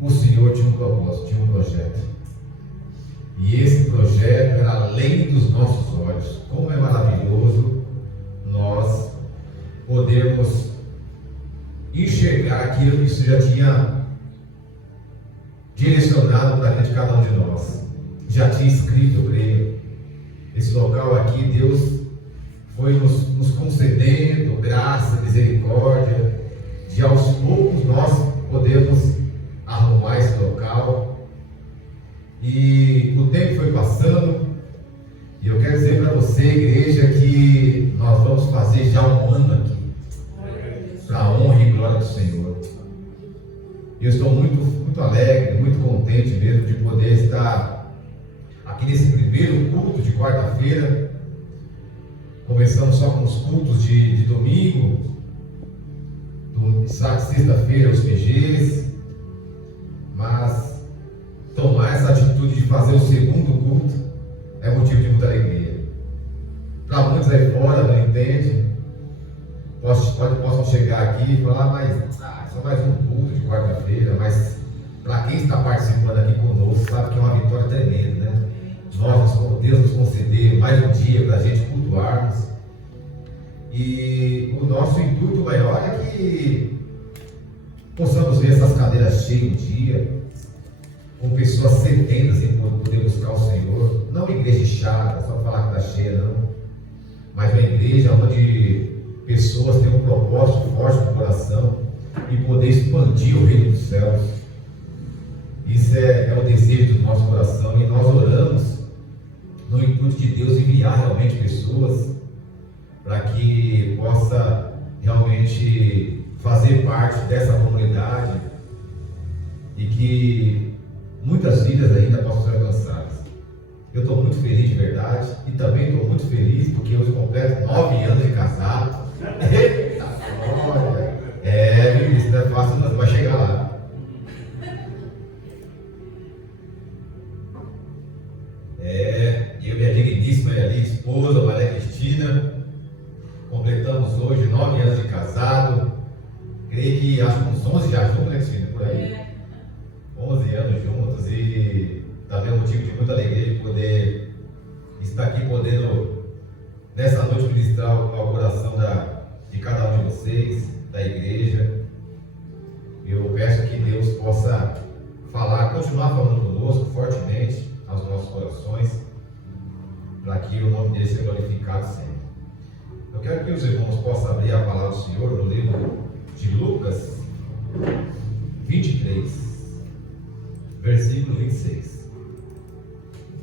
o Senhor tinha um propósito, tinha um projeto. E esse projeto era além dos nossos olhos. Como é maravilhoso nós podermos enxergar aquilo que o Senhor já tinha direcionado para dentro de cada um de nós. Já tinha escrito, eu creio. Esse local aqui, Deus foi nos concedendo graça, misericórdia, de aos poucos nós podemos arrumar esse local. E o tempo foi passando, e eu quero dizer para você, igreja, que nós vamos fazer já um ano aqui, para a honra e glória do Senhor. Eu estou muito alegre, muito contente mesmo de poder estar aqui nesse primeiro culto de quarta-feira. Começamos só com os cultos de domingo, sexta-feira os PGs, mas tomar essa atitude de fazer o segundo culto é motivo de muita alegria. Para muitos aí fora não entendem, possam chegar aqui e falar, mas só mais um culto de quarta-feira, mas para quem está participando aqui conosco, sabe que é uma vitória tremenda, né? Deus nos conceder mais um dia para a gente cultuarmos. E o nosso intuito maior é que possamos ver essas cadeiras cheias um dia, com pessoas sedentas em poder buscar o Senhor. Não uma igreja chata, só falar que está cheia, não. Mas uma igreja onde pessoas têm um propósito forte no coração e poder expandir o reino dos céus. Isso é o desejo do nosso coração, e nós oramos no intuito de Deus enviar realmente pessoas para que possa realmente fazer parte dessa comunidade e que muitas vidas ainda possam ser alcançadas. Eu estou muito feliz de verdade, e também estou muito feliz porque hoje completo 9 anos de casado. Eita glória! Isso não é fácil, não, vai chegar lá. Eu e minha digníssima esposa, Maria Cristina, completamos hoje 9 anos de casado. Creio que acho que uns 11 já juntos, né, Cristina? Por aí. 11 anos juntos, e também é um motivo de muita alegria de poder estar aqui, podendo nessa noite ministrar ao coração de cada um de vocês, da igreja. Eu peço que Deus possa continuar falando conosco fortemente aos nossos corações, para que o nome dele seja glorificado sempre. Eu quero que os irmãos possam abrir a palavra do Senhor no livro de Lucas 23, versículo 26.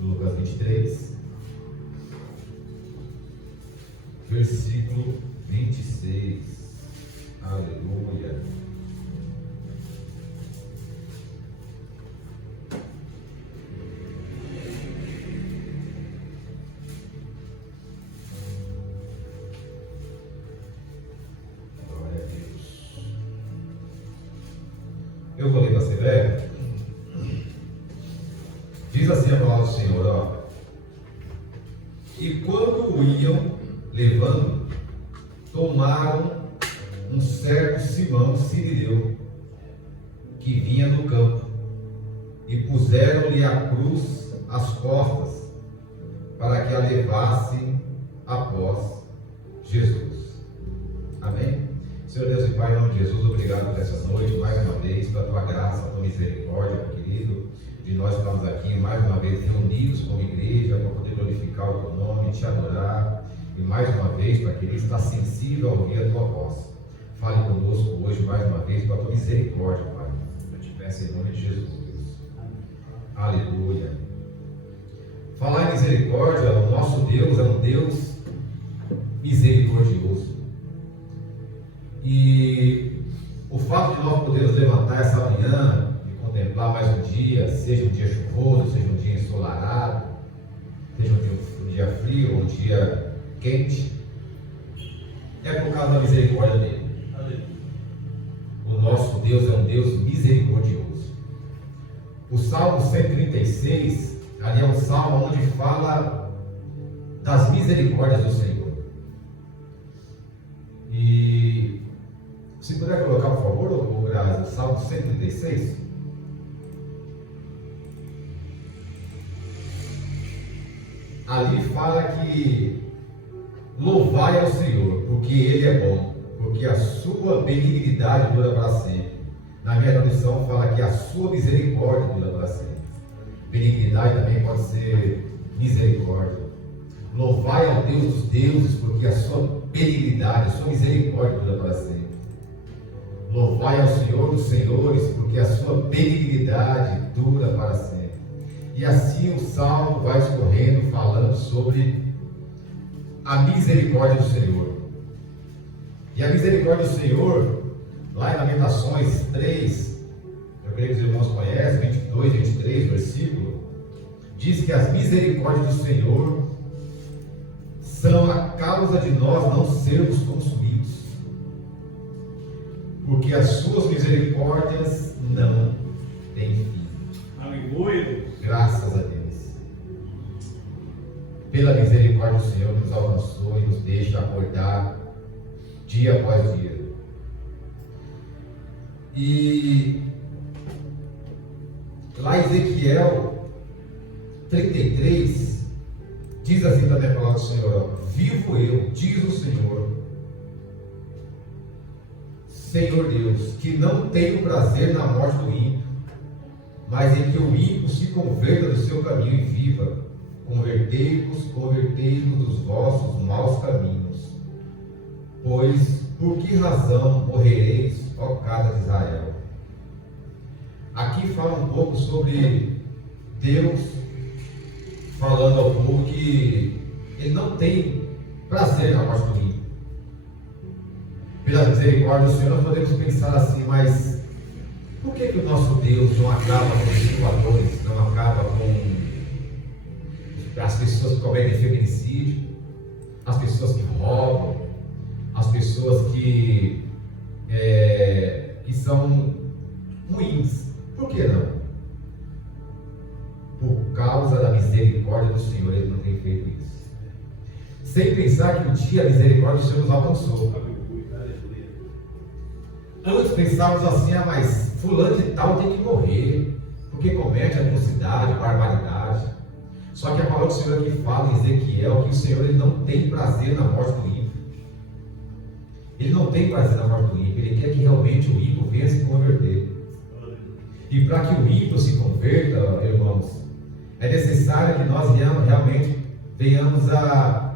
Lucas 23, versículo 26. Aleluia. Eu vou ler para ser breve. Diz assim a palavra do Senhor, ó. E quando o iam levando, tomaram um certo Simão Cirineu, que vinha do campo, e puseram-lhe a cruz às costas, para que a levassem após Jesus. Amém? Senhor Deus e Pai, em nome de Jesus, obrigado por essa noite, mais uma vez, pela tua graça, pela tua misericórdia, meu querido, de nós estamos aqui mais uma vez reunidos como igreja, para poder glorificar o teu nome, te adorar, e mais uma vez, para querer estar sensível a ouvir a tua voz. Fale conosco hoje mais uma vez, pela tua misericórdia, Pai. Eu te peço em nome de Jesus, Deus. Aleluia. Falar em misericórdia, o nosso Deus é um Deus misericordioso. E o fato de nós podermos levantar essa manhã e contemplar mais um dia, seja um dia chuvoso, seja um dia ensolarado, seja um dia frio ou um dia quente, é por causa da misericórdia dele. O nosso Deus é um Deus misericordioso. O Salmo 136, ali é um salmo onde fala das misericórdias do Senhor. E se puder colocar, por favor, o Salmo 136. ali fala que louvai ao Senhor, porque Ele é bom, porque a sua benignidade dura para sempre. Na minha tradução fala que a sua misericórdia dura para sempre. Benignidade também pode ser misericórdia. Louvai ao Deus dos deuses, porque a sua benignidade, a sua misericórdia dura para sempre. Louvai ao Senhor dos senhores, porque a sua benignidade dura para sempre. E assim o salmo vai escorrendo, falando sobre a misericórdia do Senhor. E a misericórdia do Senhor, lá em Lamentações 3, eu creio que os irmãos conhecem, 22, 23, versículo, diz que as misericórdias do Senhor são a causa de nós não sermos consumidos, porque as suas misericórdias não têm fim. Aleluia. Graças a Deus. Pela misericórdia do Senhor nos alcançou e nos deixa acordar dia após dia. E lá em Ezequiel 33 diz assim também a palavra do Senhor: vivo eu, diz o Senhor, Senhor Deus, que não tenho prazer na morte do ímpio, mas em que o ímpio se converta do seu caminho e viva. Convertei-vos dos vossos maus caminhos. Pois por que razão morrereis, ó casa de Israel? Aqui fala um pouco sobre Deus falando ao povo que Ele não tem prazer na morte do ímpio. Pela misericórdia do Senhor, nós podemos pensar assim, mas por que o nosso Deus não acaba com os pecadores, não acaba com as pessoas que cometem feminicídio, as pessoas que roubam, as pessoas que são ruins? Por que não? Por causa da misericórdia do Senhor, Ele não tem feito isso. Sem pensar que um dia a misericórdia do Senhor nos alcançou. Antes pensávamos assim, mas fulano de tal tem que morrer, porque comete atrocidade, barbaridade. Só que a palavra do Senhor aqui fala em Ezequiel que o Senhor ele não tem prazer na morte do ímpio. Ele não tem prazer na morte do ímpio. Ele quer que realmente o ímpio venha se converter. E para que o ímpio se converta, irmãos, é necessário que nós realmente venhamos a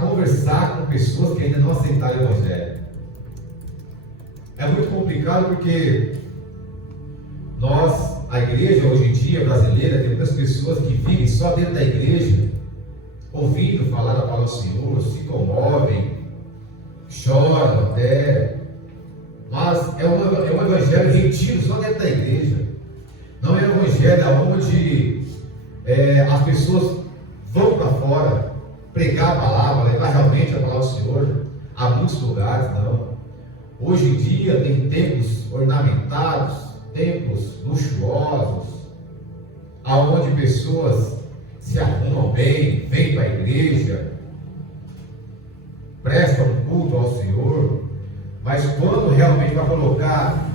conversar com pessoas que ainda não aceitaram o Evangelho. É muito complicado porque nós, a igreja hoje em dia brasileira, tem muitas pessoas que vivem só dentro da igreja, ouvindo falar da palavra do Senhor, se comovem, choram até, mas é um evangelho retido só dentro da igreja. Não é um evangelho onde as pessoas vão para fora pregar a palavra, levar realmente a palavra do Senhor a muitos lugares. Não. Hoje em dia tem templos ornamentados, templos luxuosos, aonde pessoas se arrumam bem, vêm para a igreja, prestam culto ao Senhor, mas quando realmente vai colocar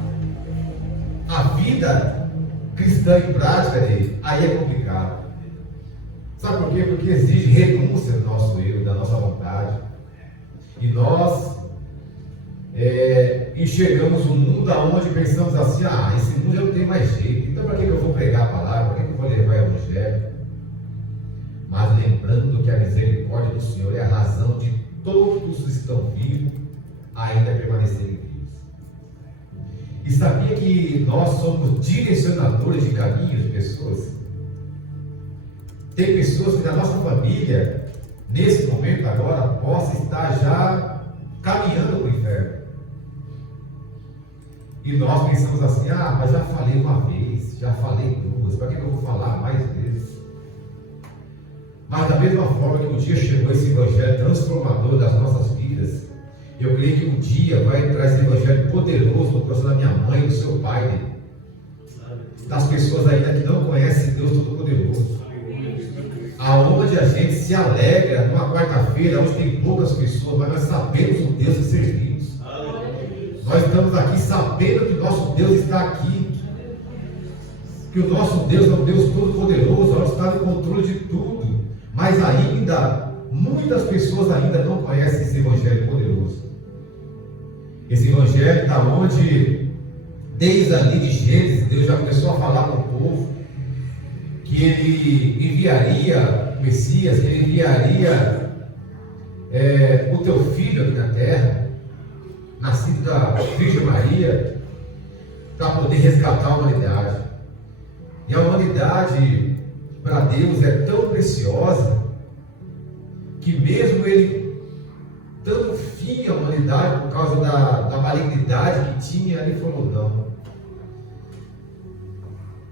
a vida cristã em prática dele, aí é complicado. Sabe por quê? Porque exige renúncia do nosso eu, da nossa vontade. E nós enxergamos um mundo onde pensamos assim, esse mundo já não tem mais jeito, então para que eu vou pregar a palavra, para que eu vou levar o Evangelho? Mas lembrando que a misericórdia do Senhor é a razão de todos que estão vivos ainda permanecerem vivos. E sabia que nós somos direcionadores de caminhos de pessoas? Tem pessoas que na nossa família, nesse momento agora, possa estar já caminhando para o inferno. E nós pensamos assim, mas já falei uma vez, já falei duas, para que eu vou falar mais vezes? Mas da mesma forma que um dia chegou esse evangelho transformador das nossas vidas, eu creio que um dia vai trazer evangelho poderoso no coração da minha mãe, do seu pai, das pessoas ainda que não conhecem Deus Todo-Poderoso. Aonde a gente se alegra numa quarta-feira, onde tem poucas pessoas, mas nós sabemos o Deus que servimos. Nós estamos aqui sabendo que o nosso Deus está aqui, que o nosso Deus é um Deus Todo-Poderoso, nós está no controle de tudo. Mas ainda, muitas pessoas ainda não conhecem esse evangelho poderoso. Esse evangelho da onde, desde ali de Gênesis, Deus já começou a falar com o povo que Ele enviaria o Messias, que Ele enviaria o teu filho aqui na terra, nascido da Virgem Maria, para poder resgatar a humanidade. E a humanidade, para Deus, é tão preciosa, que mesmo Ele dando fim à humanidade por causa da malignidade que tinha, Ele falou: não,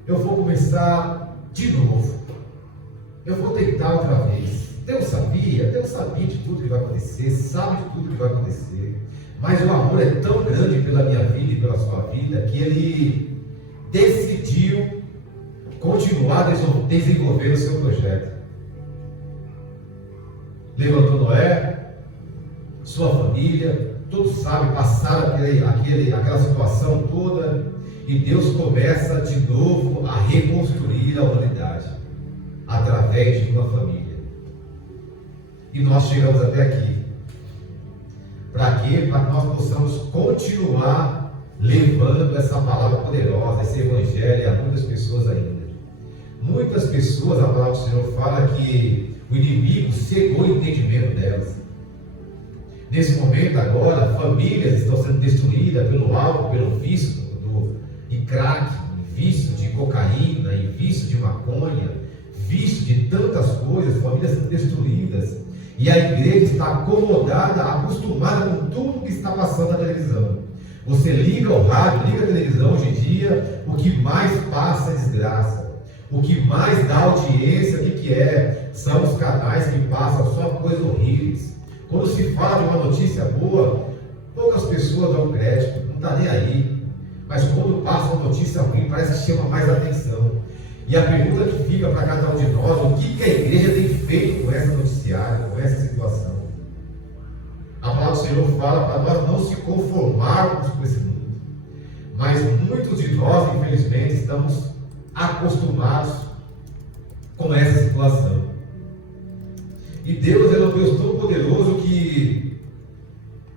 eu vou começar de novo, eu vou tentar outra vez. Deus sabia de tudo que vai acontecer, sabe de tudo que vai acontecer, mas o amor é tão grande pela minha vida e pela sua vida, que Ele decidiu continuar desenvolvendo o seu projeto. Levantou Noé, sua família, todos sabem, passaram aquela situação toda, e Deus começa de novo a reconstruir a humanidade através de uma família. E nós chegamos até aqui. Para quê? Para que nós possamos continuar levando essa palavra poderosa, esse evangelho a muitas pessoas ainda. Muitas pessoas, a palavra do Senhor fala que o inimigo cegou o entendimento delas. Nesse momento agora, famílias estão sendo destruídas pelo álcool, pelo vício e crack, vício de cocaína, e vício de maconha, vício de tantas coisas, famílias sendo destruídas. E a igreja está acomodada, acostumada com tudo que está passando na televisão. Você liga o rádio, liga a televisão, hoje em dia, o que mais passa é desgraça. O que mais dá audiência, o que é? São os canais que passam só coisas horríveis. Quando se fala de uma notícia boa, poucas pessoas dão crédito, não está nem aí. Mas quando passa uma notícia ruim, parece que chama mais atenção. E a pergunta que fica para cada um de nós: o que a igreja tem feito com essa noticiária, com essa situação? A palavra do Senhor fala para nós não se conformarmos com esse mundo. Mas muitos de nós, infelizmente, estamos acostumados com essa situação. E Deus é um Deus tão poderoso que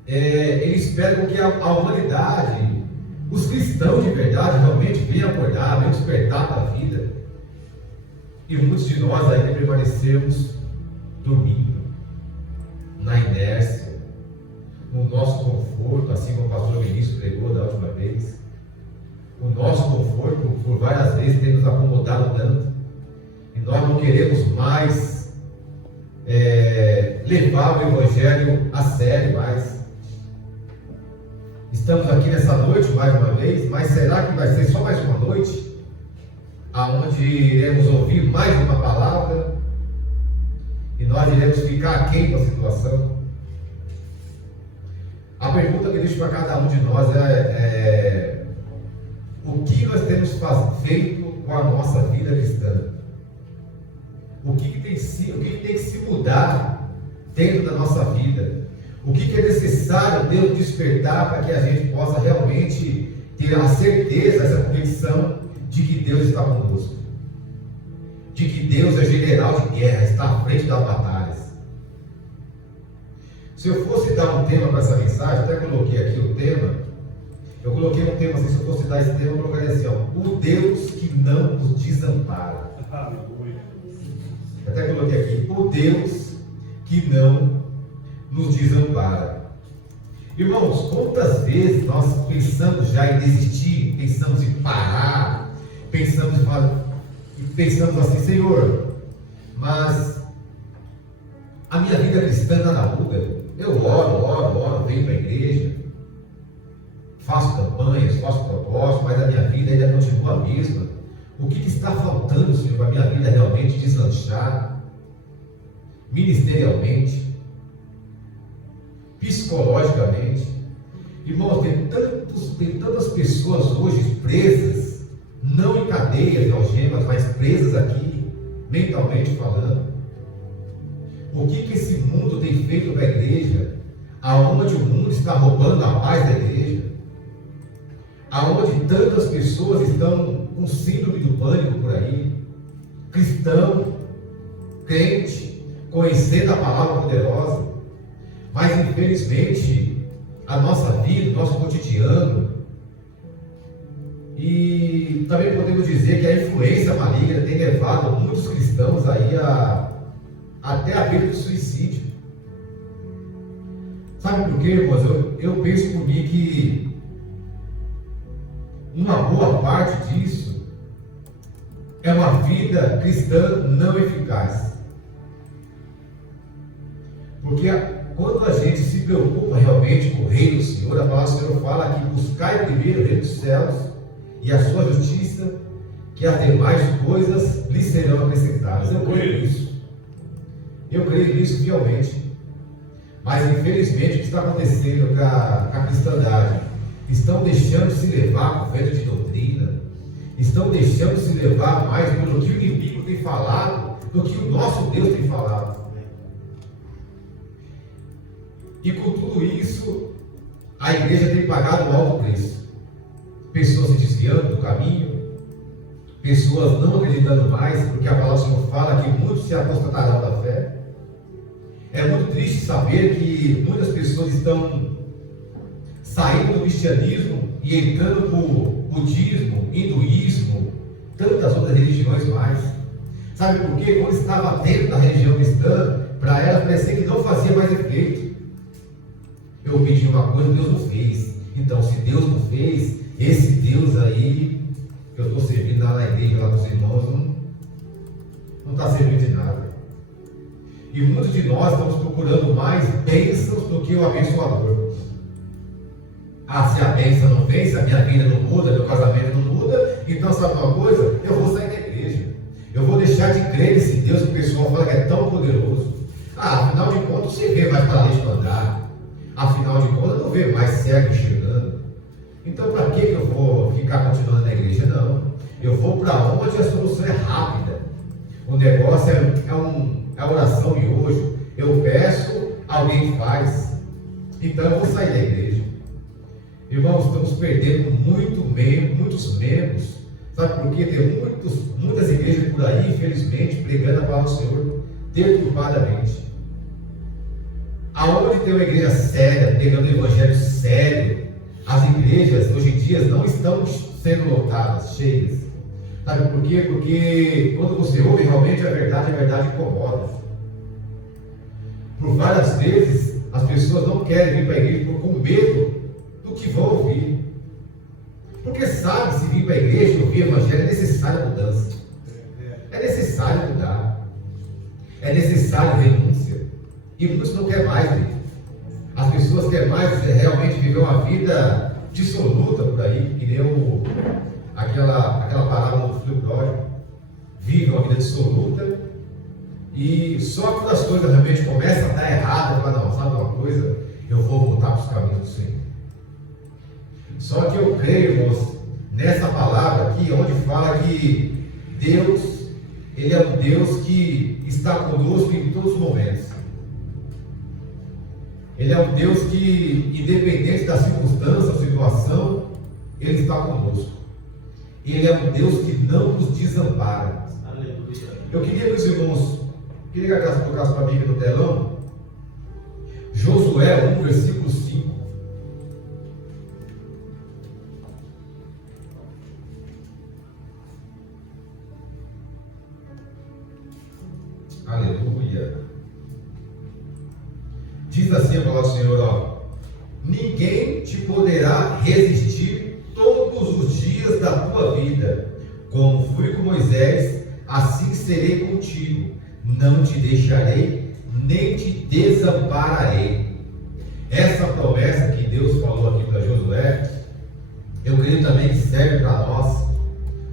Ele espera com que a humanidade, os cristãos de verdade, realmente venham acordar, venham despertar para a vida. E muitos de nós ainda permanecemos dormindo, na inércia, no nosso conforto, assim como o pastor Vinícius pregou da última vez. O nosso conforto, por várias vezes, tem nos acomodado tanto, e nós não queremos mais levar o Evangelho a sério mais. Estamos aqui nessa noite mais uma vez, mas será que vai ser só mais uma noite, aonde iremos ouvir mais uma palavra e nós iremos ficar aquém da situação? A pergunta que eu deixo para cada um de nós é o que nós temos feito com a nossa vida cristã? O que tem que se mudar dentro da nossa vida? O que é necessário Deus despertar para que a gente possa realmente ter a certeza, essa convicção de que Deus está conosco, de que Deus é general de guerra, está à frente das batalhas? Se eu fosse dar um tema para essa mensagem, até coloquei aqui o tema, eu coloquei um tema assim, se eu fosse dar esse tema, eu colocaria assim, o Deus que não nos desampara. Até coloquei aqui, o Deus que não nos desampara. Irmãos, quantas vezes nós pensamos já em desistir, pensamos em parar, pensamos assim, Senhor, mas a minha vida cristã nada muda. Eu oro, venho para a igreja, faço campanhas, faço propósitos, mas a minha vida ainda continua a mesma. O que está faltando, Senhor, para a minha vida realmente deslanchar, ministerialmente, psicologicamente? Irmãos, tem tantas pessoas hoje presas, não em cadeias, em algemas, mas presas aqui, mentalmente falando. O que esse mundo tem feito para a igreja? Aonde o mundo está roubando a paz da igreja? Aonde tantas pessoas estão com síndrome do pânico por aí? Cristão, crente, conhecendo a palavra poderosa, mas infelizmente a nossa vida, o nosso cotidiano, e também podemos dizer que a influência maligna tem levado muitos cristãos aí até a beira do suicídio. Sabe por quê, irmãos? Eu penso por mim que uma boa parte disso é uma vida cristã não eficaz. Porque quando a gente se preocupa realmente com o reino do Senhor, a palavra do Senhor fala que buscai primeiro o reino dos céus e a sua justiça, que as demais coisas lhe serão acrescentadas. Eu creio nisso. Eu creio nisso fielmente. Mas infelizmente o que está acontecendo com a cristandade? Estão deixando se levar por vento de doutrina, estão deixando se levar mais pelo que o inimigo tem falado do que o nosso Deus tem falado. E com tudo isso, a igreja tem pagado um alto preço. Pessoas se desviando do caminho, pessoas não acreditando mais, porque a palavra do Senhor fala que muitos se apostatarão da fé. É muito triste saber que muitas pessoas estão saindo do cristianismo e entrando por budismo, hinduísmo, tantas outras religiões mais. Sabe por quê? Quando estava dentro da religião cristã, para ela parecia que não fazia mais efeito. Eu pedi uma coisa, Deus não fez. Então, se Deus não fez, esse Deus aí que eu estou servindo lá na igreja, lá com os irmãos, não está servindo de nada. E muitos de nós estamos procurando mais bênçãos do que o abençoador. Ah, se a bênção não vem, se a minha vida não muda, meu casamento não muda, então sabe uma coisa? Eu vou sair da igreja. Eu vou deixar de crer nesse Deus que o pessoal fala que é tão poderoso. Ah, afinal de contas, você vê mais para leite andar. Afinal de contas, eu não vejo mais cego enxergando. Então, para que eu vou ficar continuando na igreja? Não. Eu vou para onde a solução é rápida. O negócio é oração e hoje. Eu peço, alguém faz. Então, eu vou sair da igreja. Irmãos, estamos perdendo muitos membros. Sabe por quê? Tem muitas igrejas por aí, infelizmente, pregando a palavra do Senhor deturpadamente. Aonde tem uma igreja séria, pregando o evangelho sério, as igrejas hoje em dia não estão sendo lotadas, cheias. Sabe por quê? Porque quando você ouve realmente a verdade incomoda. Por várias vezes as pessoas não querem vir para a igreja com medo do que vão ouvir. Porque sabe, se vir para a igreja e ouvir o evangelho, é necessária mudança. É necessário mudar. É necessário renúncia. E muitos não querem mais ver. As pessoas querem mais realmente viver uma vida dissoluta por aí, que nem aquela parábola do filho pródigo. Vive uma vida dissoluta. E só quando as coisas realmente começam a dar errado, fala, não, sabe uma coisa? Eu vou voltar para os caminhos do Senhor. Só que eu creio, irmãos, nessa palavra aqui, onde fala que Deus, Ele é um Deus que está conosco em todos os momentos. Ele é um Deus que, independente da circunstância ou situação, Ele está conosco. Ele é um Deus que não nos desampara. Aleluia. Eu queria, meus irmãos, que a colocasse para a Bíblia no telão, Josué 1, versículo 5. Aleluia. Diz assim a palavra do Senhor, ó: ninguém te poderá resistir todos os dias da tua vida. Como fui com Moisés, assim serei contigo. Não te deixarei, nem te desampararei. Essa promessa que Deus falou aqui para Josué, eu creio também que serve para nós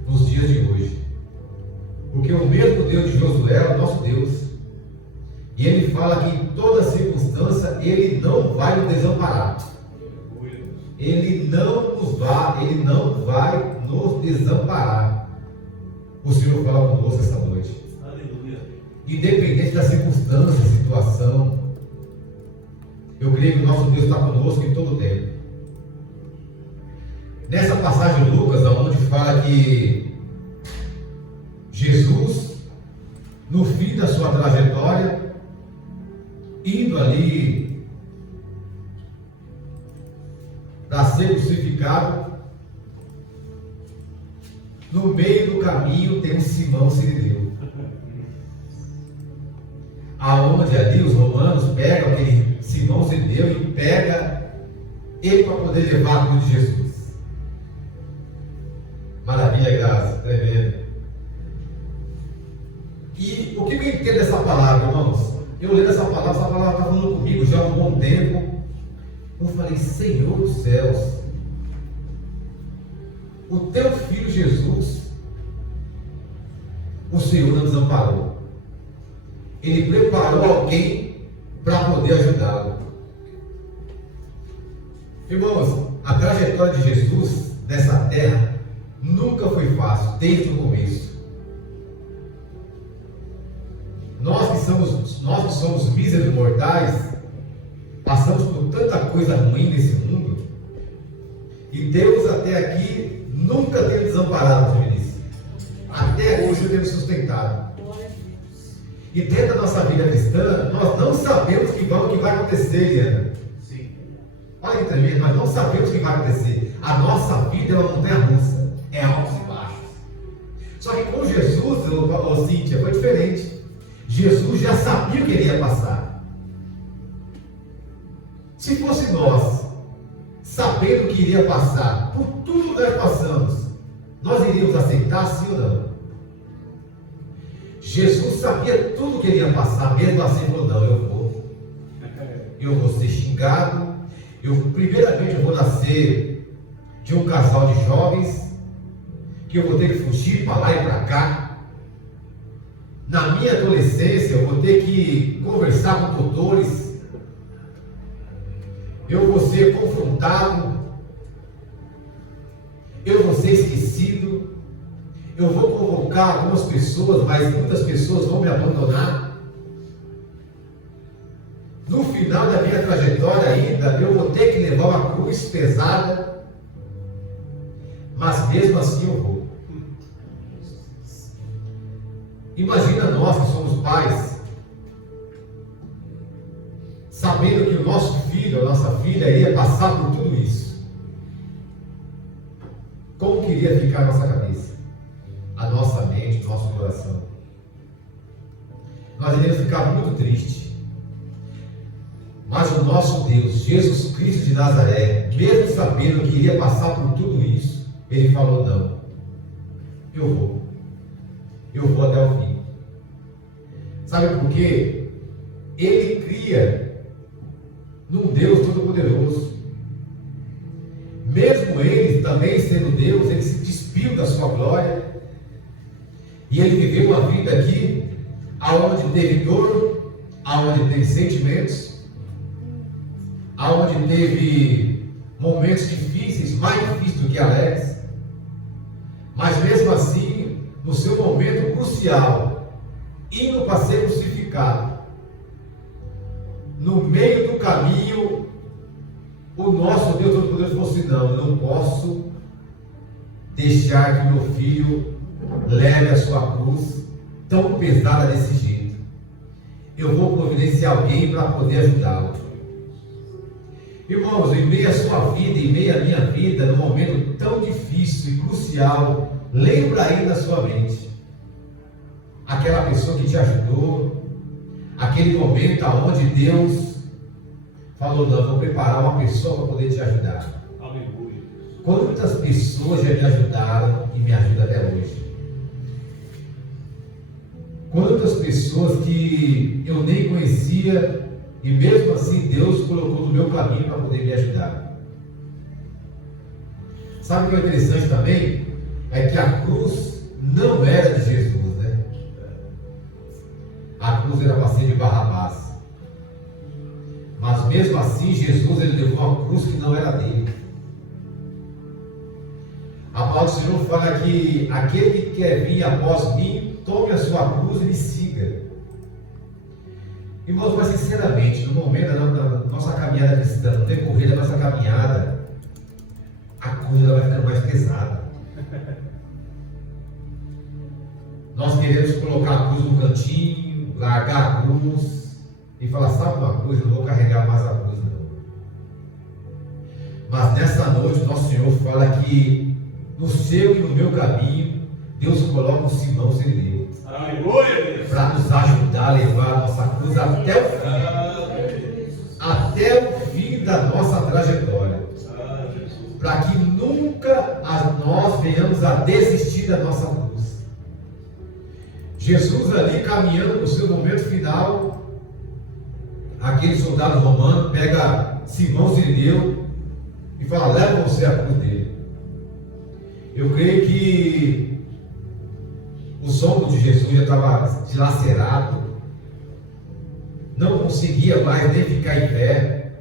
nos dias de hoje. Porque o mesmo Deus de Josué é o nosso Deus. E Ele fala que em toda circunstância Ele não vai nos desamparar. Ele não vai nos desamparar. O Senhor fala conosco essa noite. Aleluia. Independente da circunstância, situação, eu creio que o nosso Deus está conosco em todo o tempo. Nessa passagem de Lucas, onde fala que Jesus, no fim da sua trajetória, indo ali para ser crucificado, no meio do caminho tem um Simão Sirineu, aonde ali os romanos pegam aquele Simão Sirineu e pega ele para poder levar a cruz de Jesus. Maravilha, graça, tremendo. E o que eu entendo dessa palavra, irmãos? Eu lendo essa palavra está falando comigo já há um bom tempo. Eu falei, Senhor dos céus, o teu filho Jesus, o Senhor não desamparou. Ele preparou alguém para poder ajudá-lo. Irmãos, a trajetória de Jesus nessa terra nunca foi fácil, desde o começo. Nós que somos míseros mortais, passamos por tanta coisa ruim nesse mundo, e Deus até aqui nunca tem desamparado, como eu disse. Até hoje temos sustentado. E dentro da nossa vida cristã, nós não sabemos o que vai acontecer, Liana. Sim. Olha que tremendo, nós não sabemos o que vai acontecer. A nossa vida é uma montanha-russa, é altos e baixos. Só que com Jesus, Cíntia, foi diferente. Jesus já sabia o que ele ia passar. Se fosse nós, sabendo o que iria passar, por tudo que nós passamos, nós iríamos aceitar sim ou não? Jesus sabia tudo o que ele ia passar, mesmo assim falou, não, eu vou ser xingado, primeiramente eu vou nascer de um casal de jovens, que eu vou ter que fugir para lá e para cá. Na minha adolescência eu vou ter que conversar com doutores, eu vou ser confrontado, eu vou ser esquecido, eu vou convocar algumas pessoas, mas muitas pessoas vão me abandonar. No final da minha trajetória ainda, eu vou ter que levar uma cruz pesada, mas mesmo assim eu vou. Imagina nós que somos pais, sabendo que o nosso filho, a nossa filha ia passar por tudo isso. Como que iria ficar a nossa cabeça, a nossa mente, o nosso coração? Nós iríamos ficar muito tristes. Mas o nosso Deus, Jesus Cristo de Nazaré, mesmo sabendo que iria passar por tudo isso, ele falou, não, eu vou até o fim. Sabe por quê? Ele cria num Deus Todo-Poderoso. Mesmo ele também sendo Deus, ele se despiu da sua glória, e ele viveu uma vida aqui, aonde teve dor, aonde teve sentimentos, aonde teve momentos difíceis, mais difíceis do que alegres, mas mesmo assim, no seu momento crucial, indo para ser crucificado, no meio do caminho, o nosso Deus Todo-Poderoso falou assim, não, eu não posso deixar que meu filho leve a sua cruz tão pesada desse jeito. Eu vou providenciar alguém para poder ajudá-lo. Irmãos, em meio à sua vida, em meio à minha vida, num momento tão difícil e crucial, lembra aí na sua mente aquela pessoa que te ajudou, aquele momento onde Deus falou, não, vou preparar uma pessoa para poder te ajudar. Aleluia. Quantas pessoas já me ajudaram e me ajudam até hoje? Quantas pessoas que eu nem conhecia e mesmo assim Deus colocou no meu caminho para poder me ajudar. Sabe o que é interessante também? É que a cruz não era de Jesus, né? A cruz era para ser de Barrabás. Mas mesmo assim, Jesus ele levou uma cruz que não era dele. A palavra do Senhor fala que aquele que quer vir após mim, tome a sua cruz e me siga. Irmãos, mas sinceramente, no momento da nossa caminhada cristã, no decorrer da nossa caminhada, a cruz vai ficando mais pesada. Nós queremos colocar a cruz no cantinho, largar a cruz, e fala: sabe uma coisa, eu não vou carregar mais a cruz não. Mas nessa noite o nosso Senhor fala que no seu e no meu caminho Deus coloca um Simão Sirineu para nos ajudar a levar a nossa cruz até o fim da nossa trajetória, para que nunca nós venhamos a desistir da nossa cruz. Jesus ali caminhando no seu momento final, aquele soldado romano pega Simão Sirineu e fala: leva você a cruz dele. Eu creio que os ombros de Jesus já estavam dilacerados, não conseguia mais nem ficar em pé.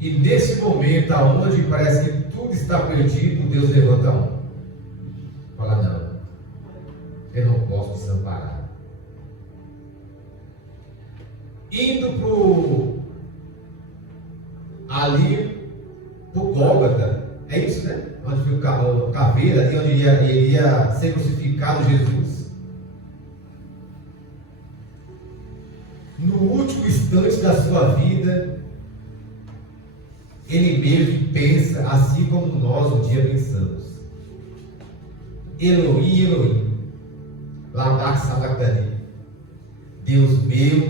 E nesse momento, aonde parece que tudo está perdido, Deus levanta a mão. Fala: não, eu não posso desamparar. Indo ali para o Gólgota, é isso, né? Onde foi o caveira, ali onde iria ser crucificado Jesus. No último instante da sua vida, ele mesmo pensa, assim como nós um dia pensamos: Elohim, Elohim, lama sabachthani, Deus meu,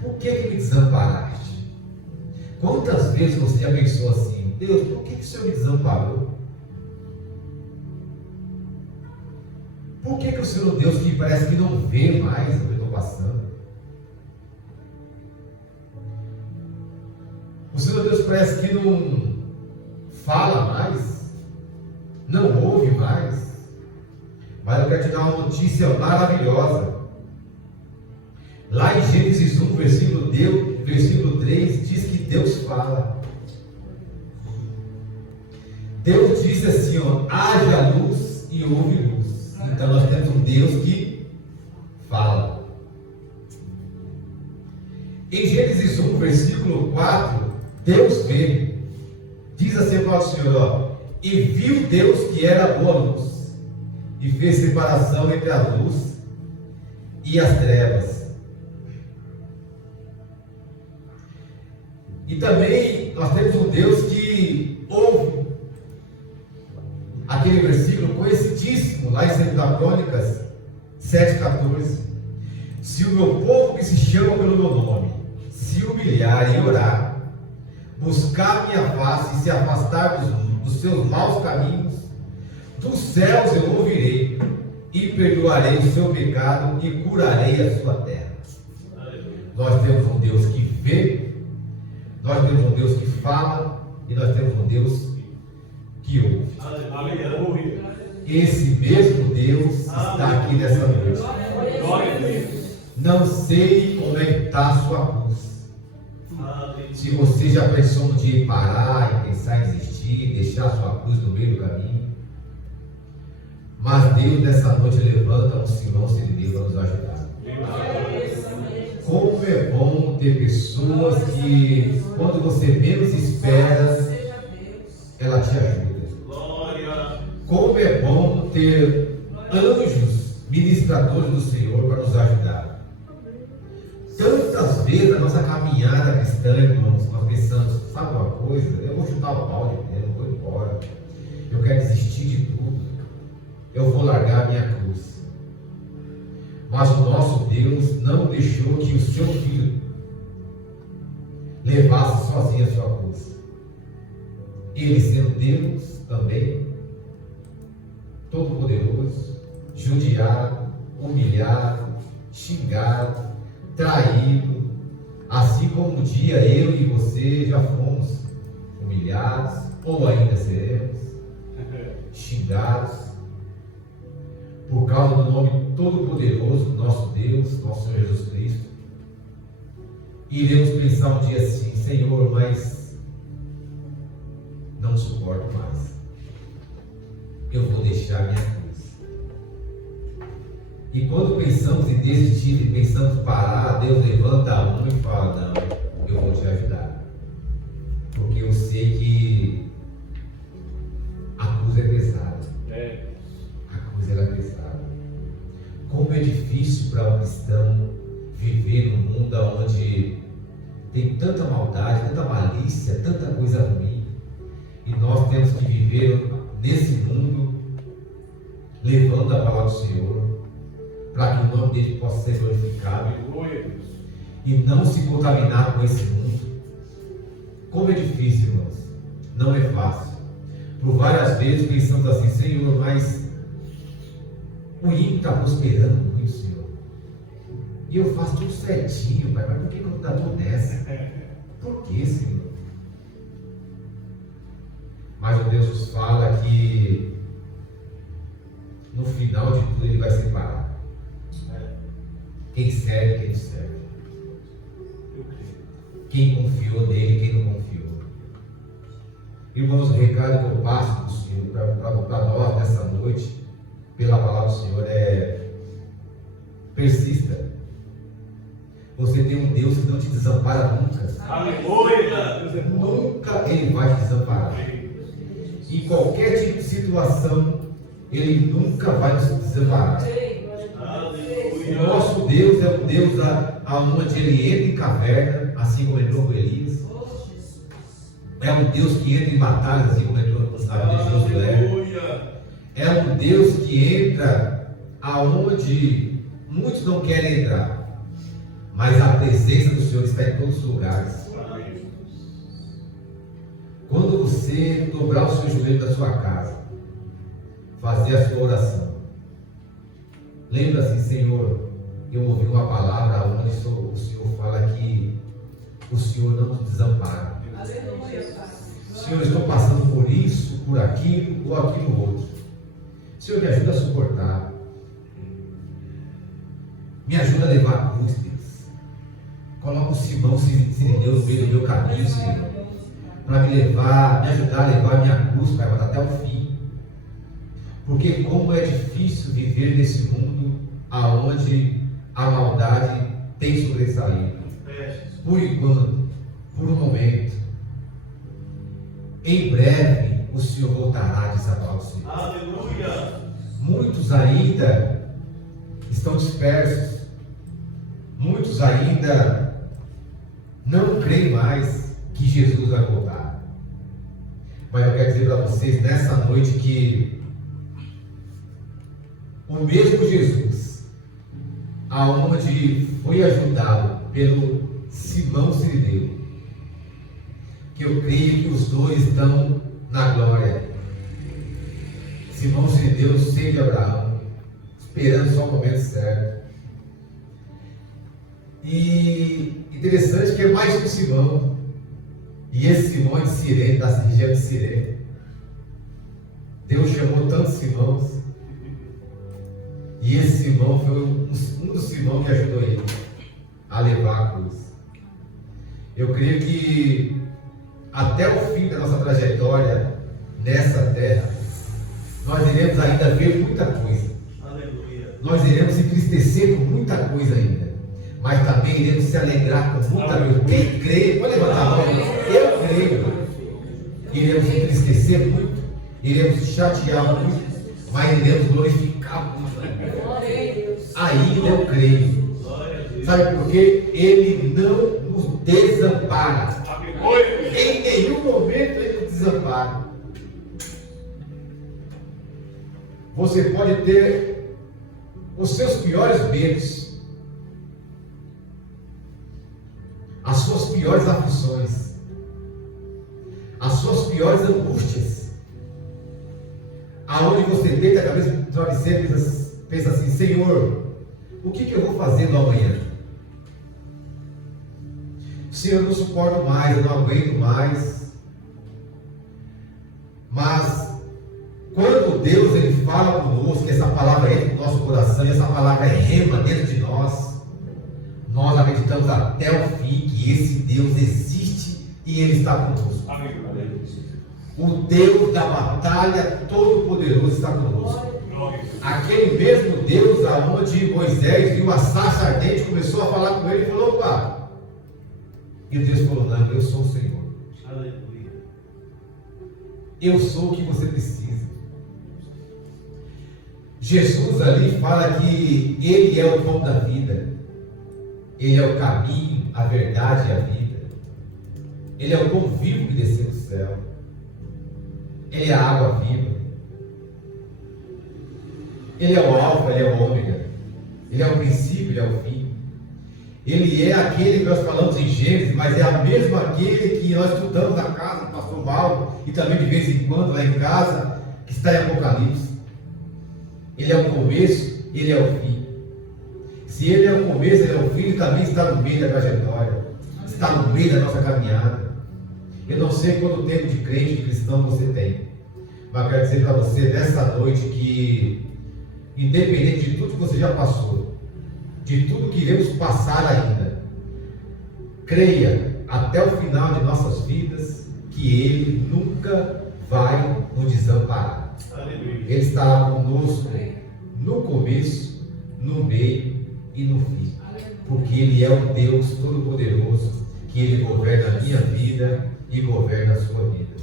por que me desamparaste? Quantas vezes você já pensou assim: Deus, por que o Senhor me desamparou? Por que o Senhor é um Deus que parece que não vê mais o que eu estou passando? O Senhor Deus parece que não fala mais, não ouve mais. Mas eu quero te dar uma notícia maravilhosa. Lá em Gênesis 1, versículo 3, diz que Deus fala. Deus disse assim: ó, haja luz e houve luz. Então nós temos um Deus que fala. Em Gênesis 1, versículo 4, Deus vê. Diz assim a palavra do Senhor: ó, e viu Deus que era boa luz, e fez separação entre a luz e as trevas. E também nós temos um Deus que ouve. Aquele versículo conhecidíssimo lá em 2 Crônicas 7,14: se o meu povo que se chama pelo meu nome se humilhar e orar, buscar minha face e se afastar dos seus maus caminhos, dos céus eu ouvirei e perdoarei o seu pecado e curarei a sua terra. Nós temos um Deus que vê, nós temos um Deus que fala e nós temos um Deus que ouve. Esse mesmo Deus está aqui nessa noite. Não sei como é que está a sua cruz. Se você já pensou no dia em parar, em pensar em desistir, deixar a sua cruz no meio do caminho. Mas Deus nessa noite levanta um Simão Sirineu para nos ajudar. Como é bom ter pessoas que, quando você menos espera, ela te ajuda. Como é bom ter anjos ministradores do Senhor para nos ajudar. Tantas vezes na nossa caminhada cristã, irmãos, nós pensamos: sabe uma coisa? Eu vou chutar o balde mesmo, eu vou embora. Eu quero desistir de tudo. Eu vou largar a minha cruz. Mas o nosso Deus não deixou que o seu filho levasse sozinho a sua cruz. Ele, sendo Deus também, todo-poderoso, judiado, humilhado, xingado, traído, assim como um dia eu e você já fomos humilhados, ou ainda seremos xingados, por causa do nome todo-poderoso do nosso Deus, nosso Senhor Jesus Cristo. Iremos pensar um dia assim: Senhor, mas não suporto mais, eu vou deixar minha cruz. E quando pensamos em desistir e pensamos parar, Deus levanta a mão e fala: não, eu vou te ajudar, porque eu sei que a cruz é pesada. A cruz era pesada. Como é difícil para um cristão viver num mundo onde tem tanta maldade, tanta malícia, tanta coisa ruim. E nós temos que viver nesse mundo, levando a palavra do Senhor, para que o nome dele possa ser glorificado. E não se contaminar com esse mundo. Como é difícil, irmãos. Não é fácil. Por várias vezes pensamos assim: Senhor, mas o ímpio está prosperando muito, Senhor. E eu faço tudo certinho, Pai, mas por que eu não estou nessa? Por que, Senhor? Mas o Deus nos fala que no final de tudo Ele vai separar quem serve e quem não serve, quem confiou nele e quem não confiou. Irmãos, o recado que eu passo do Senhor para nós nessa noite, pela palavra do Senhor, é: persista. Você tem um Deus que não te desampara nunca. Aleluia! Nunca Ele vai te desamparar. Em qualquer tipo de situação, Ele nunca vai nos desamparar. O nosso Deus é um Deus aonde Ele entra em caverna, assim como entrou com Elias. É um Deus que entra em batalhas, assim como entrou na vida de Josué. É um Deus que entra aonde muitos não querem entrar. Mas a presença do Senhor está em todos os lugares. Quando você dobrar o seu joelho da sua casa, fazer a sua oração, lembra assim: Senhor, eu ouvi uma palavra onde o Senhor fala que o Senhor não nos desampara. Senhor, eu estou passando por isso, por aquilo ou aquilo outro. Senhor, me ajuda a suportar. Me ajuda a levar a cruz, Deus. Coloca o Simão Sirineu no meio do meu caminho, Senhor, para me ajudar a levar a minha cruz, Pai, até o fim. Porque como é difícil viver nesse mundo aonde a maldade tem sobressaído. Por enquanto, por um momento. Em breve o Senhor voltará, diz a palavra do Senhor. Aleluia! Muitos ainda estão dispersos. Muitos ainda não creem mais que Jesus vai voltar. Mas eu quero dizer para vocês nessa noite que o mesmo Jesus, aonde foi ajudado pelo Simão Sirineu, que eu creio que os dois estão na glória. Simão Sirineu, sem de Abraão, esperando só o momento certo. E interessante que é mais um Simão. E esse Simão é de Cirene, da região de Cirene. Deus chamou tantos Simãos. E esse Simão foi um dos Simão que ajudou ele a levar a cruz. Eu creio que até o fim da nossa trajetória nessa terra, nós iremos ainda ver muita coisa. Aleluia. Nós iremos entristecer com muita coisa ainda. Mas também iremos se alegrar com muita coisa. Quem crê, pode levantar a mão. Eu creio. Iremos entristecer muito, iremos chatear muito, mas iremos glorificar muito. Ainda eu creio. Sabe por quê? Ele não nos desampara. Em nenhum momento ele nos desampara. Você pode ter os seus piores medos, as suas piores aflições, as suas piores angústias, aonde você deita a cabeça no travesseiro e pensa assim: Senhor, o que eu vou fazer no amanhã? Senhor, eu não suporto mais, eu não aguento mais. Mas quando Deus ele fala conosco, essa palavra entra no nosso coração, e essa palavra é rema dentro de nós, nós acreditamos até o fim que esse Deus existe e Ele está conosco. Amém. O Deus da batalha todo-poderoso está conosco. Aquele mesmo Deus aonde Moisés viu a sarça ardente, começou a falar com ele e falou: opa! E Deus falou: não, eu sou o Senhor. Aleluia. Eu sou o que você precisa. Jesus ali fala que Ele é o pão da vida, Ele é o caminho, a verdade e a vida. Ele é o pão vivo que desceu do céu, Ele é a água viva, Ele é o alfa, Ele é o ômega, Ele é o princípio, Ele é o fim. Ele é aquele que nós falamos em Gênesis, mas é a mesma aquele que nós estudamos na casa do pastor Mauro, e também de vez em quando lá em casa, que está em Apocalipse. Ele é o começo, Ele é o fim. Se Ele é o começo, Ele é o fim, Ele também está no meio da trajetória, está no meio da nossa caminhada. Eu não sei quanto tempo de crente, de cristão você tem, mas quero dizer para você nessa noite que, independente de tudo que você já passou, de tudo que iremos passar ainda, creia até o final de nossas vidas que Ele nunca vai nos desamparar. Aleluia. Ele estará conosco no começo, no meio e no fim, porque Ele é o Deus Todo-Poderoso, que Ele governa a minha vida e governa a sua vida.